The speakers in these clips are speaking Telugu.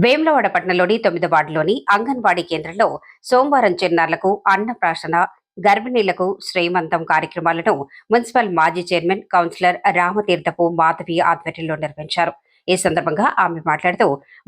వేములవాడ పట్టణంలోని 9వ వార్డులోని అంగన్వాడీ కేంద్రంలో సోమవారం చిన్నారులకు అన్నప్రాసన, గర్భిణీలకు శ్రీమంతం కార్యక్రమాలను మున్సిపల్ మాజీ చైర్మన్ కౌన్సిలర్ రామతీర్థపు మాధవి ఆధ్వర్యంలో నిర్వహించారు. ఈ సందర్భంగా ఆమె మాట్లాడుతూ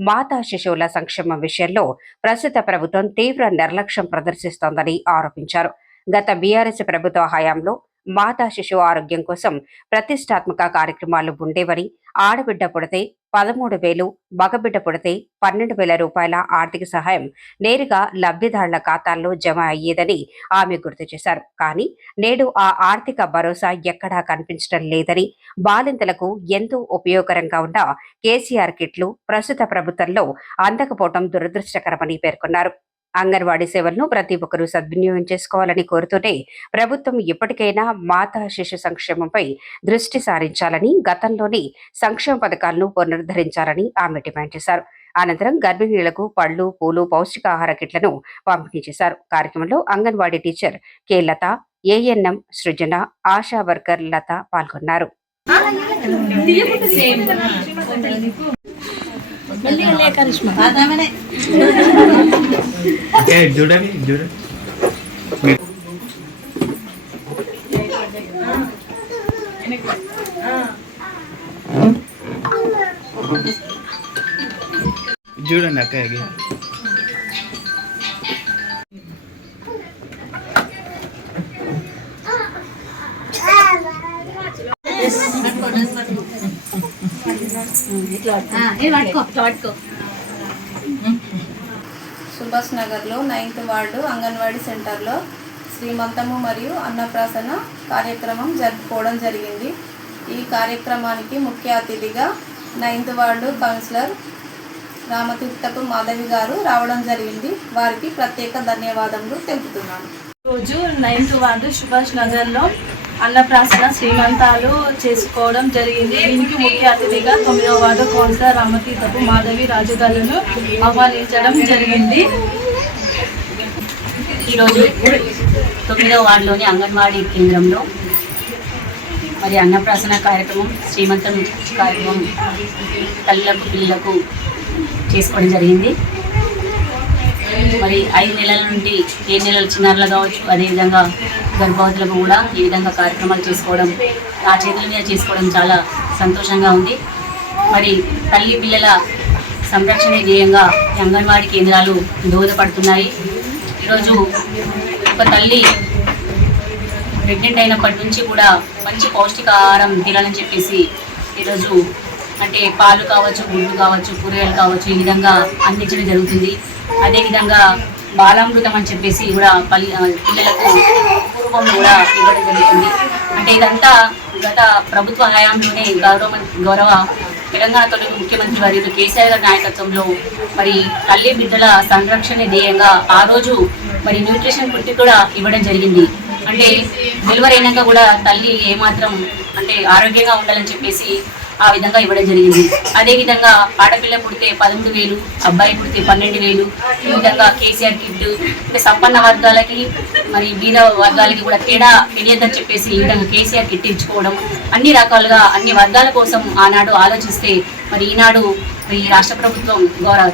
మాతా శిశువుల సంక్షేమం విషయంలో ప్రస్తుత ప్రభుత్వం తీవ్ర నిర్లక్ష్యం ప్రదర్శిస్తోందని ఆరోపించారు. గత బీఆర్ఎస్ ప్రభుత్వ హయాంలో మాతా శిశువు ఆరోగ్యం కోసం ప్రతిష్టాత్మక కార్యక్రమాలు ఉండేవని, ఆడబిడ్డ పుడితే 13,000, మగబిడ్డ పుడితే 12,000 రూపాయల ఆర్థిక సహాయం నేరుగా లబ్ధిదారుల ఖాతాల్లో జమ అయ్యేదని ఆమె గుర్తు చేశారు. కానీ నేడు ఆ ఆర్థిక భరోసా ఎక్కడా కనిపించడం లేదని, బాలింతలకు ఎంతో ఉపయోగకరంగా ఉన్న కేసీఆర్ కిట్లు ప్రస్తుత ప్రభుత్వంలో అందకపోవడం దురదృష్టకరమని పేర్కొన్నారు. అంగన్వాడీ సేవలను ప్రతి ఒక్కరూ సద్వినియోగం చేసుకోవాలని కోరుతూనే ప్రభుత్వం ఇప్పటికైనా మాతా శిశు సంక్షేమంపై దృష్టి సారించాలని, గతంలోని సంక్షేమ పథకాలను పునరుద్ధరించాలని ఆమె డిమాండ్ చేశారు. అనంతరం గర్భిణీలకు పళ్లు, పూలు, పౌష్టికాహార కిట్లను పంపిణీ చేశారు. కార్యక్రమంలో అంగన్వాడీ టీచర్ కె లత, ఏఎన్ఎం సృజన, ఆశా వర్కర్ లత పాల్గొన్నారు. చూడండి అక్క సుభాష్ నగర్లో 9వ వార్డు అంగన్వాడీ సెంటర్లో శ్రీమంతము మరియు అన్నప్రాసన కార్యక్రమం జరుపుకోవడం జరిగింది. ఈ కార్యక్రమానికి ముఖ్య అతిథిగా 9వ వార్డు కౌన్సిలర్ రామతీర్థపు మాధవి గారు రావడం జరిగింది. వారికి ప్రత్యేక ధన్యవాదములు తెలుపుతున్నాను. రోజు 9వ వార్డు సుభాష్ నగర్లో అన్నప్రాసన శ్రీమంతాలు చేసుకోవడం జరిగింది. దీనికి ముఖ్య అతిథిగా 9వ వార్డు కౌన్సిలర్ రామతీర్థపు మాధవి రాజు గారులను ఆహ్వానించడం జరిగింది. ఈరోజు 9వ వార్డులోని అంగన్వాడీ కేంద్రంలో మరి అన్నప్రాసన కార్యక్రమం, శ్రీమంతం కార్యక్రమం తల్లులకు, పిల్లలకు చేసుకోవడం జరిగింది. మరి 5 నెలల నుండి 7 నెలల చిన్నారులు కావచ్చు, అదేవిధంగా గర్భవతులకు కూడా ఈ విధంగా కార్యక్రమాలు చేసుకోవడం, ఆ చేతుల మీద చేసుకోవడం చాలా సంతోషంగా ఉంది. మరి తల్లి పిల్లల సంరక్షణ ధ్యేయంగా ఈ అంగన్వాడీ కేంద్రాలు దోహదపడుతున్నాయి. ఈరోజు ఒక తల్లి ప్రెగ్నెంట్ అయినప్పటి నుంచి కూడా మంచి పౌష్టికాహారం తినాలని చెప్పేసి ఈరోజు అంటే పాలు కావచ్చు, గుడ్లు కావచ్చు, కూరగాయలు కావచ్చు, ఈ విధంగా అందించడం జరుగుతుంది. అదేవిధంగా బాలామృతం అని చెప్పేసి కూడా పిల్లలకు పూర్వం కూడా ఇవ్వడం జరుగుతుంది. అంటే ఇదంతా గత ప్రభుత్వ హయాంలోనే గౌరవ తెలంగాణ తొలి ముఖ్యమంత్రి వర్యులు కేసీఆర్ గారి నాయకత్వంలో మరి తల్లి బిడ్డల సంరక్షణ ధ్యేయంగా ఆ రోజు మరి న్యూట్రిషన్ ఫుడ్ కూడా ఇవ్వడం జరిగింది. అంటే డెలివరీ అయినాక కూడా తల్లి ఏమాత్రం అంటే ఆరోగ్యంగా ఉండాలని చెప్పేసి ఆ విధంగా ఇవ్వడం జరిగింది. అదేవిధంగా ఆడపిల్ల పుడితే 13,000, అబ్బాయి పుడితే 12,000, ఈ విధంగా కేసీఆర్ కిట్ అంటే సంపన్న వర్గాలకి మరి బీద వర్గాలకి కూడా తేడా తెలియదని చెప్పేసి ఈ విధంగా కేసీఆర్ కిట్ ఇచ్చుకోవడం, అన్ని రకాలుగా అన్ని వర్గాల కోసం ఆనాడు ఆలోచిస్తే మరి ఈనాడు ఈ రాష్ట్ర ప్రభుత్వం గౌరవ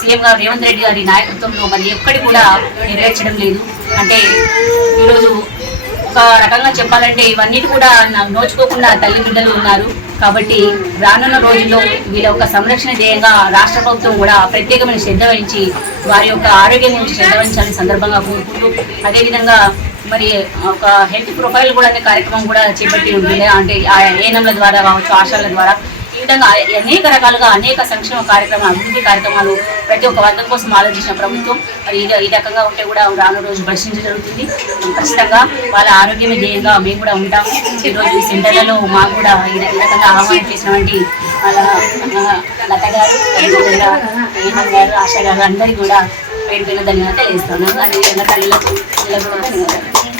సీఎం గారు రేవంత్ రెడ్డి గారి నాయకత్వంలో మరి ఎక్కడి కూడా నెరవేర్చడం లేదు. అంటే ఈరోజు ఒక రకంగా చెప్పాలంటే ఇవన్నిటి కూడా నోచుకోకుండా తల్లి బిడ్డలు ఉన్నారు. కాబట్టి రానున్న రోజుల్లో వీళ్ళ యొక్క సంరక్షణ ధ్యేయంగా రాష్ట్ర ప్రభుత్వం కూడా ప్రత్యేకమైన శ్రద్ధ వహించి వారి యొక్క ఆరోగ్యం గురించి శ్రద్ధ వహించాలని సందర్భంగా కోరుకుంటూ, అదేవిధంగా మరి ఒక హెల్త్ ప్రొఫైల్ కూడా అనే కార్యక్రమం కూడా చేపట్టి ఉంటుంది. అంటే ఏఎన్ఎంల ద్వారా కావచ్చు, ఆశాల ద్వారా ఈ విధంగా అనేక రకాలుగా అనేక సంక్షేమ కార్యక్రమాలు, అభివృద్ధి కార్యక్రమాలు ప్రతి ఒక్క వర్గం కోసం ఆలోచించిన ప్రభుత్వం మరి ఈ రకంగా ఉంటే కూడా రాను రోజు పరిశీలించడం జరుగుతుంది. ఖచ్చితంగా వాళ్ళ ఆరోగ్యమే ధ్యేయంగా మేము కూడా ఉంటాము. ఈరోజు సెంటర్లలో మాకు కూడా ఈ రకంగా ఆహ్వానం చేసినటువంటి వాళ్ళ లత గారు, ఏమన్ గారు, ఆశా గారు అందరికీ కూడా పేరు ధన్యవాదాలు తెలియజేస్తున్నాను. అదేవిధంగా తల్లులకు కూడా ధన్యవాదాలు.